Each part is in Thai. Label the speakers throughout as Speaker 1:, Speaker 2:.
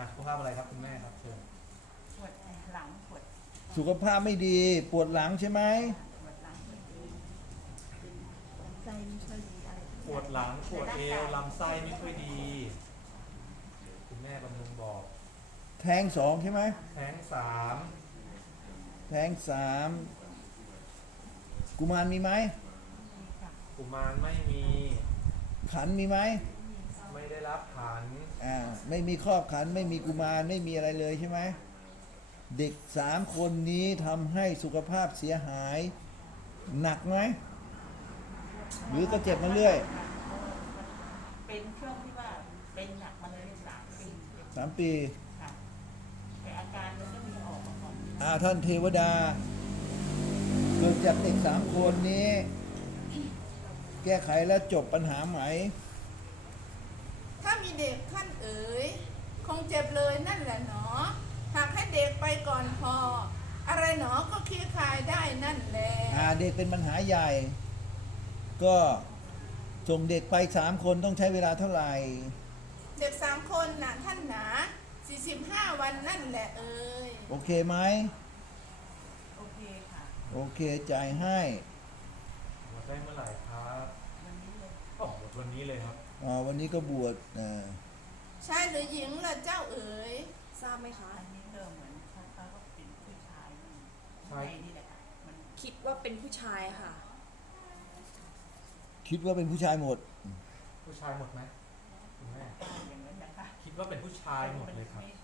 Speaker 1: ญหาสุขภาพอะไรครับคุณแม่ครับเชิญ
Speaker 2: ปวดหลังปวด
Speaker 3: สุขภาพไม่ดีปวดหลังใช่ไหม
Speaker 2: ปวดหลังปวด
Speaker 4: ใจไม่ค่อยดีอะไร
Speaker 1: ปวดหลังปวดเอวลำไส้ไม่ค่อยดีคุณแม่บำรุงบอก
Speaker 3: แท้ง2ใช่ไหม
Speaker 1: แท้งสาม
Speaker 3: แท้ง3กุมารมีไหม
Speaker 1: กุมารไม่มี
Speaker 3: ขันมีไหม
Speaker 1: ไม่ได้รับขัน
Speaker 3: ไม่มีครอบขันไม่มีกุมารไม่มีอะไรเลยใช่ไหมเด็ก3คนนี้ทำให้สุขภาพเสียหายหนักไหมหรือก็เจ็บมาเรื่อย
Speaker 2: เป็นช่วงที่ว่าเป็นหนักมาเลย3 ปี
Speaker 3: 3 ปี
Speaker 2: ค่ะแต่อาการมันก็มีออกมาก่อน
Speaker 3: ท่านเทวดาเกิดจากเด็ก3คนนี้แก้ไขและจบปัญหาไหม
Speaker 4: ถ้ามีเด็กท่านเอ๋ยคงเจ็บเลยนั่นแหละหนอหากให้เด็กไปก่อนพออะไรหนอก็คลี่คลายได้นั่นแหละ
Speaker 3: เด็กเป็นปัญหาใหญ่ก็ส่งเด็กไป3 คนต้องใช้เวลาเท่าไหร่
Speaker 4: เด็ก3 คนน่ะท่านหนา45 วันนั่นแหละเอ๋ย
Speaker 3: โอเคไหม
Speaker 2: โอเคค่ะ
Speaker 3: โอเคจ่ายให้
Speaker 1: บวชได้เมื่อไหร่ครับ
Speaker 2: วันนี้เลย
Speaker 1: บวชวันนี้เลยครับ
Speaker 3: วันนี้ก็บวช
Speaker 4: ชายหรือหญิงล่ะเจ้าเอ๋ย
Speaker 5: ทราบไหมคะ
Speaker 2: อันนี้เริ่มเหมือนเขาก็เป็นผู้ชายนี่แหละค่ะมัน
Speaker 5: คิดว่าเป็นผู้ชายค่ะ
Speaker 3: คิดว่าเป็นผู้ชายหมด
Speaker 1: ผู้ชายหมดไหมคุณแม่
Speaker 2: อย่างนั้นนะคะ
Speaker 1: คิดว่าเป็นผู้ชายหมดเลยครับ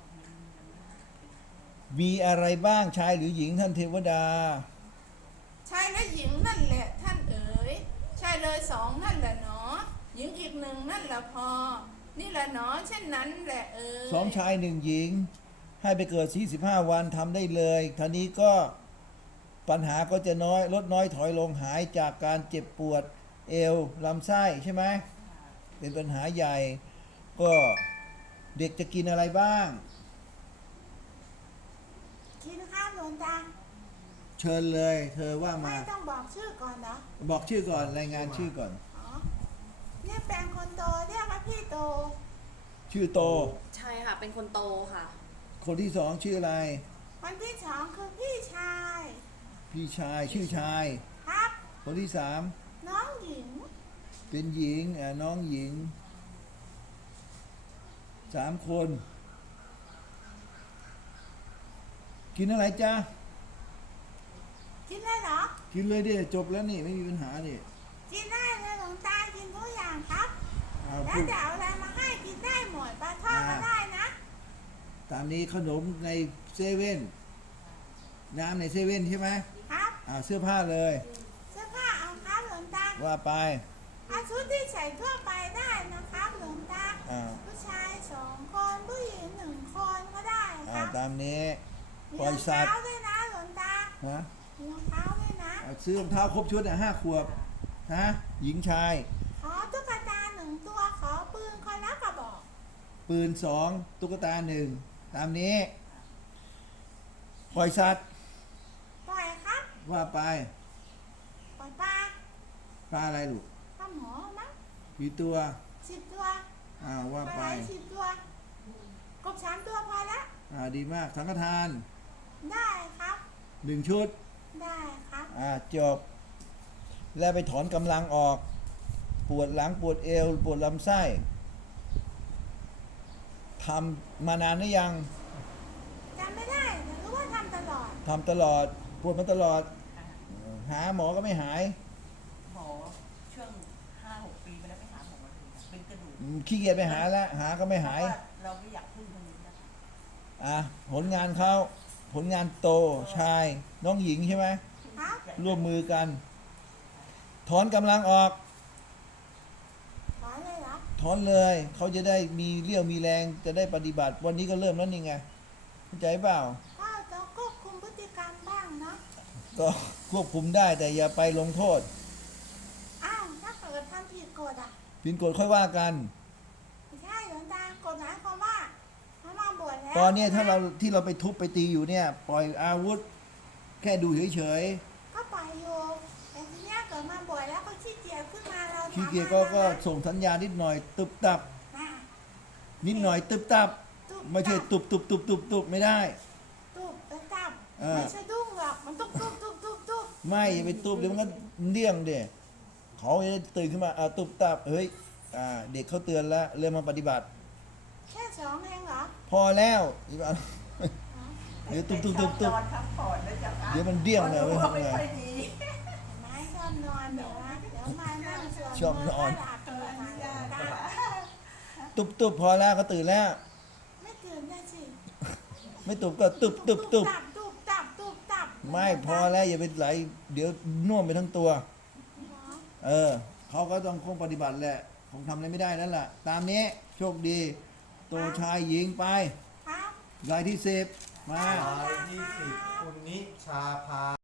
Speaker 3: มีอะไรบ้างชายหรือหญิงท่านเทวดา
Speaker 4: ชายและหญิงนั่นแหละท่านเอ๋ยชายเลย2นั่นแหละหนอหญิงอีก1นั่นแหละพอนี่แหละหนอเช่นนั้นแหละเอ๋ย
Speaker 3: 2 ชาย1 หญิงให้ไปเกิด45 วันทำได้เลยท่านี้ก็ปัญหาก็จะน้อยลดน้อยถอยลงหายจากการเจ็บปวดเอวลำไส้ใช่ไหมเป็นปัญหาใหญ่ก็เด็กจะกินอะไรบ้าง
Speaker 4: กินข้าวหลวงตา
Speaker 3: เชิญเลยเธอว่ามา
Speaker 4: ไม่ต้องบอกชื่อก่อนนะ
Speaker 3: บอกชื่อก่อนรายงานชื่อก่อน
Speaker 4: เนี่ยแปลงคนโตเรียกว่าพี่โต
Speaker 3: ชื่อโต
Speaker 5: ใช่ค่ะเป็นคนโตค่ะ
Speaker 3: คนที่2ชื่ออะไร
Speaker 4: คนที่2คือพี่ชาย
Speaker 3: ชื่อชาย
Speaker 4: ครับ
Speaker 3: คนที่
Speaker 4: น้องหญิง
Speaker 3: เป็นหญิงน้องหญิง3 คนกินอะไรจ๊ะ
Speaker 4: กินได้เหรอ
Speaker 3: กินเลยดิจบแล้วนี่ไม่มีปัญหาดิ
Speaker 4: กินได้เลยหลวงตากินทุกอย่างครับแล้วจะเอาอะไรมาให้กินได้หมดปลาทอดก็ได้นะ
Speaker 3: ตามนี้ขนมในเซเว่นน้ำในเซเว่นใช่ไหม
Speaker 4: ครับ
Speaker 3: เสื้อผ้าเลย
Speaker 4: เสื้อผ้าเอาครับหลวงตา
Speaker 3: ว่าไป
Speaker 4: เอาชุดที่ใส่ทั่วไปได้นะครับหลวงตาผู้ชาย2 คนผู้หญิง1 คนก็ได้ครับ
Speaker 3: ตามนี้
Speaker 4: ปล่อยสัตว์ด้วยนะหลวงตา
Speaker 3: ฮะ
Speaker 4: รองเท้าด้วยนะ
Speaker 3: ซื้อรองเท้าครบชุด5 ขวบหญิงชาย
Speaker 4: ขอตุ๊กตา1 ตัวขอปืนคนละกระบอก
Speaker 3: ปืน2ตุ๊กตา1ตามนี้ปล่อยสัตว์
Speaker 4: ปล่อยครับ
Speaker 3: ว่าไป
Speaker 4: ปล่อยปลา
Speaker 3: อะไรลูก
Speaker 4: ปลาหมอมั้ง
Speaker 3: กี่ตัว
Speaker 4: 10 ตัว
Speaker 3: ว่าไป
Speaker 4: 10 ตัวกบ3 ตัวพอละ
Speaker 3: ดีมากสังฆทาน
Speaker 4: ได้ครับ
Speaker 3: 1 ชุด
Speaker 4: ได้ครับ
Speaker 3: จบแล้วไปถอนกำลังออกปวดหลังปวดเอวปวดลำไส้ทำมานานหรือยัง
Speaker 4: จำไม่ได้แต่รู้ว่าทำตลอ
Speaker 3: ดปวดมาตลอดหาหมอก็ไม่หาย
Speaker 2: หมอช่วง5-6 ปีไปแล้วไปหาหมอเป็นกระดูก
Speaker 3: ขี้เกียจไปหาแล้วหาก็ไม่หาย
Speaker 2: เราไม่อยากพึ่งตรงนี้นะคะ
Speaker 3: ผลงานเขาผลงานโตชายน้องหญิงใช่ไหมร่วมมือกันถอนกำลังออก
Speaker 4: ถอนเลยเหรอ
Speaker 3: ถอนเลยเขาจะได้มีเรี่ยวมีแรงจะได้ปฏิบัติวันนี้ก็เริ่มแล้วนี่ไงเข้าใจเปล่า
Speaker 4: ก็จะควบคุมพฤติกรรมบ้างเนาะ
Speaker 3: ก็ควบคุมได้แต่อย่าไปลงโทษ
Speaker 4: ถ้าเกิดทำผิดกฎ
Speaker 3: ผิดกฎค่อยว่ากัน
Speaker 4: ใช่หลวงตากฎหมายความว่าถ้ามาบวชแล้ว
Speaker 3: ตอนนี้ถ้าเราไปทุบไปตีอยู่เนี่ยปล่อยอาวุธแค่ดูเฉย
Speaker 4: ๆก็ปล่อยอยู่แต่ทีนี้เกิดมาบวชแล้วก็ขี้เกียจขึ้นมาเรา
Speaker 3: ขี้เกียจก็ส่งสัญญาณนิดหน่อยตึบตับนิดหน่อยตึบตับไม่ใช่ตุบไม่ได้
Speaker 4: ตุบไปตับ
Speaker 3: เออ
Speaker 4: ไม่ใช่ดุ้งหรอกมันตุบ
Speaker 3: ไม่อย่าไปตุบเดี๋ยวมันก็เดี่ยงเด็เขาจะตื่นขึ้นมาตุบตับเฮ้ยเด็กเขาเตือนแล้วเริ่มมาปฏิบัติ
Speaker 4: แค่สองเองเหรอ
Speaker 3: พอแล้วเดี๋ยวตุบ
Speaker 2: นอนพักผ่อนนะจ๊ะคะ
Speaker 3: เดี๋ยวมันเดี่ยงเลย
Speaker 2: ไม่
Speaker 3: ไม่ทำไง
Speaker 2: ค่อยดี
Speaker 4: ไม้ชอบนอนเดี๋ยวนะเดี๋ยวมานั่งสวด
Speaker 3: ชอบนอน
Speaker 4: มต์หลับตัวมาแล้วกัน
Speaker 3: ตุบพอแล้วก็ตื่นแล้ว
Speaker 4: ไม่ตื่นได้สิ
Speaker 3: ไม่ตุบก็ตุบ
Speaker 4: ตุบตับ
Speaker 3: ไม่พอแล้วอย่าไปไหลเดี๋ยวน่วมไปทั้งตัว เขาก็ต้องคงปฏิบัติแหละคงทำอะไรไม่ได้นั่นแหละตามนี้โชคดีตัวชายหญิงไป
Speaker 4: ครับ
Speaker 3: รายที่10มาร
Speaker 1: ายที่10คุณนิชาภา